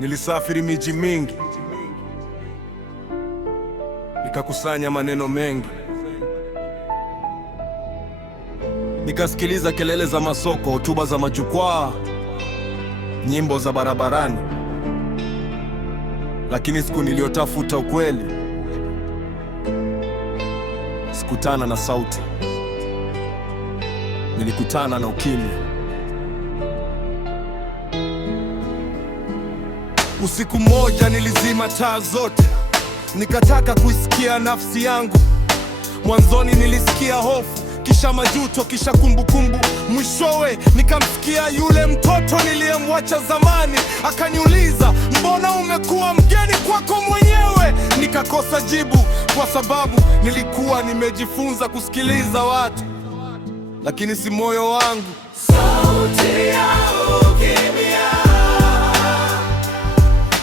Nilisafiri miji mingi, nikakusanya maneno mengi, nikasikiliza kelele za masoko, hotuba za majukwaa, nyimbo za barabarani. Lakini siku niliyotafuta ukweli, sikutana na sauti, nilikutana na ukimya. Usiku mmoja nilizima taa zote, nikataka kuisikia nafsi yangu. Mwanzoni nilisikia hofu, kisha majuto, kisha kumbukumbu. Mwishowe nikamsikia yule mtoto niliyemwacha zamani. Akaniuliza, mbona umekuwa mgeni kwako mwenyewe? Nikakosa jibu, kwa sababu nilikuwa nimejifunza kusikiliza watu, lakini si moyo wangu. Sauti ya ukimya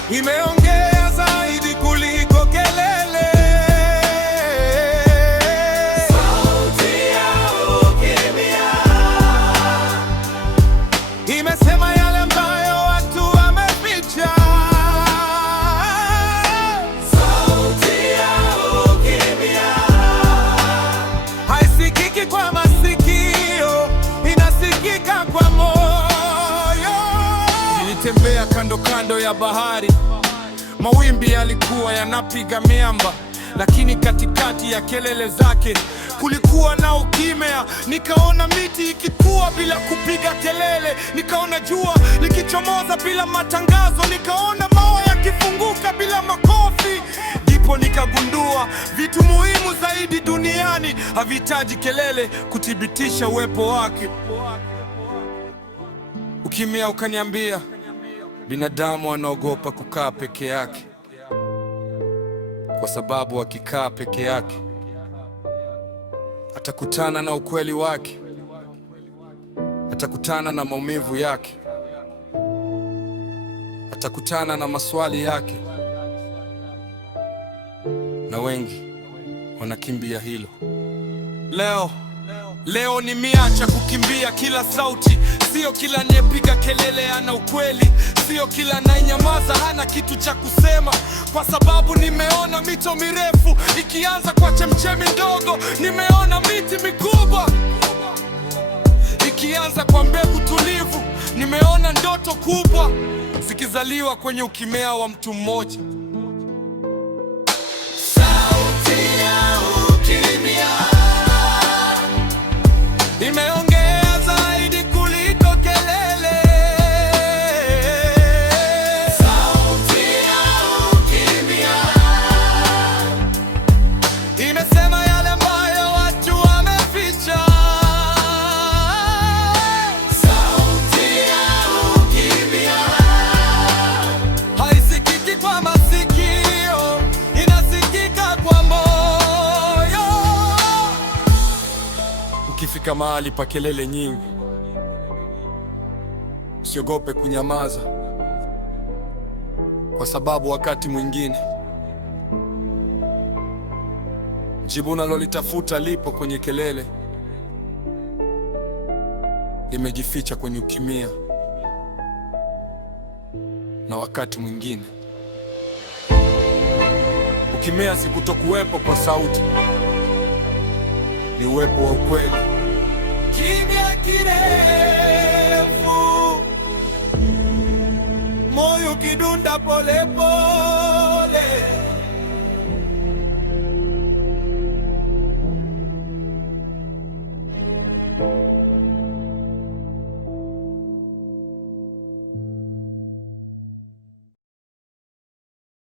imeongea zaidi kuliko kelele. Sauti ya ukimya imesema yale ambayo watu wameficha. Sauti ya ukimya Haisikiki kwa masikio, inasikika kwa moyo. Nilitembea kando kando ya bahari, mawimbi yalikuwa yanapiga miamba, lakini katikati ya kelele zake kulikuwa na ukimya. Nikaona miti ikikua bila kupiga kelele, nikaona jua likichomoza bila matangazo, nikaona mawe yakifunguka bila makofi. Ndipo nikagundua vitu muhimu zaidi duniani havihitaji kelele kuthibitisha uwepo wake. Ukimya ukaniambia, binadamu anaogopa kukaa peke yake, kwa sababu akikaa peke yake atakutana na ukweli wake, atakutana na maumivu yake, atakutana na maswali yake, na wengi wanakimbia hilo. Leo nimeacha kukimbia kila sauti. Sio kila anayepiga kelele ana ukweli, sio kila anayenyamaza hana kitu cha kusema, kwa sababu nimeona mito mirefu ikianza kwa chemchemi ndogo. Nimeona miti mikubwa ikianza kwa mbegu tulivu. Nimeona ndoto kubwa zikizaliwa kwenye ukimya wa mtu mmoja. Sauti ya ukimya Imeongea zaidi kuliko kelele. Sauti ya ukimya Imesema yale ambayo watu wameficha. Sauti ya ukimya Haisikiki kwa masikio, inasikika kwa moyo. Ukifika mahali pa kelele nyingi, usiogope kunyamaza, kwa sababu wakati mwingine jibu unalolitafuta lipo kwenye kelele, limejificha kwenye ukimya. Na wakati mwingine ukimya si kutokuwepo kwa sauti, ni uwepo wa ukweli. Kimya kirefu, moyo kidunda polepole.